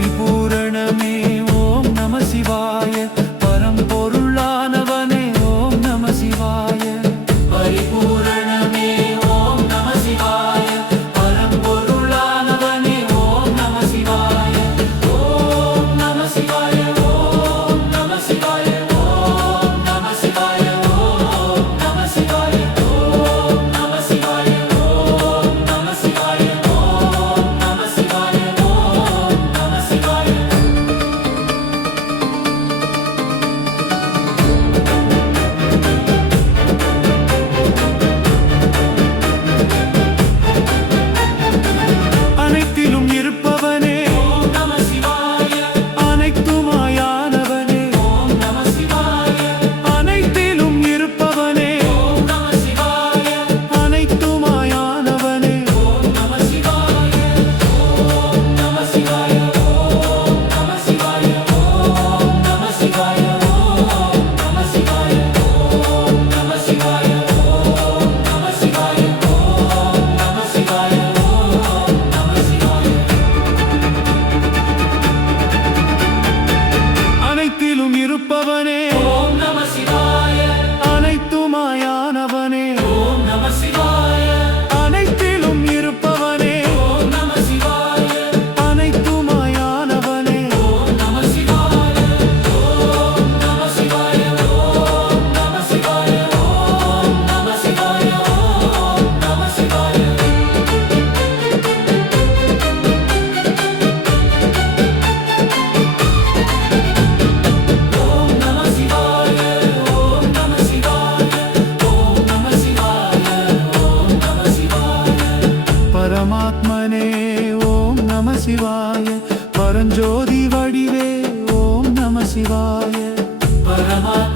பரிபூரணமே ஓம் நம சிவாய. பரம்பொருளானவனே ஓம் நம சிவாய. பரிபூரணமே ஓம் நம சிவாய. பரம்பொருளானவனே ஓம் நம சிவாய. ஓம் நம சிவாய. ஓம் நம சிவாய. ஓம் நம சிவாய. ஓம் நம சிவாய. ஓம் நம சிவாய. ஓம் நம சிவாய. ஓம் நம சிவாய. ஓம் நம சிவாய. அனைத்திலும் இருப்பவனே ஓம் நம சிவாய. அனைத்துமாயானவனே ஓம் நம சிவாய. அனைத்திலும் இருப்பவனே ஓம் நம சிவாய. அனைத்துமாயானவனே ஓம் நம சிவாய. ஓம் நம சிவாய. ஓம் நம சிவாய. ஓம் நம சிவாய. ஓம் நம சிவாய. ஓம் நம சிவாய. ஓம் நம சிவாய. ஓம் நம சிவாய. ஓம் நம சிவாய. அனைத்திலும் இருப்பவனே ஓம் நம சிவாய. அனைத்துமாயானவனே ஓம் நம சிவாய. அனைத்திலும் இருப்பவனே ஓம் நம சிவாய. அனைத்துமாயானவனே ஓம் நம சிவாய. ஓம் நம சிவாய. ஓம் நம சிவாய. ஓம் நம சிவாய. ஓம் நம சிவாய. ஓம் நம சிவாய. ஓம் நம சிவாய. ஓம் நம சிவாய. ஓம் நம சிவாய. பரமாத்மனே ஓம் நம சிவாய. பரஞ்சோதி வடிவே ஓம் நம சிவாய. பரமாத்மனே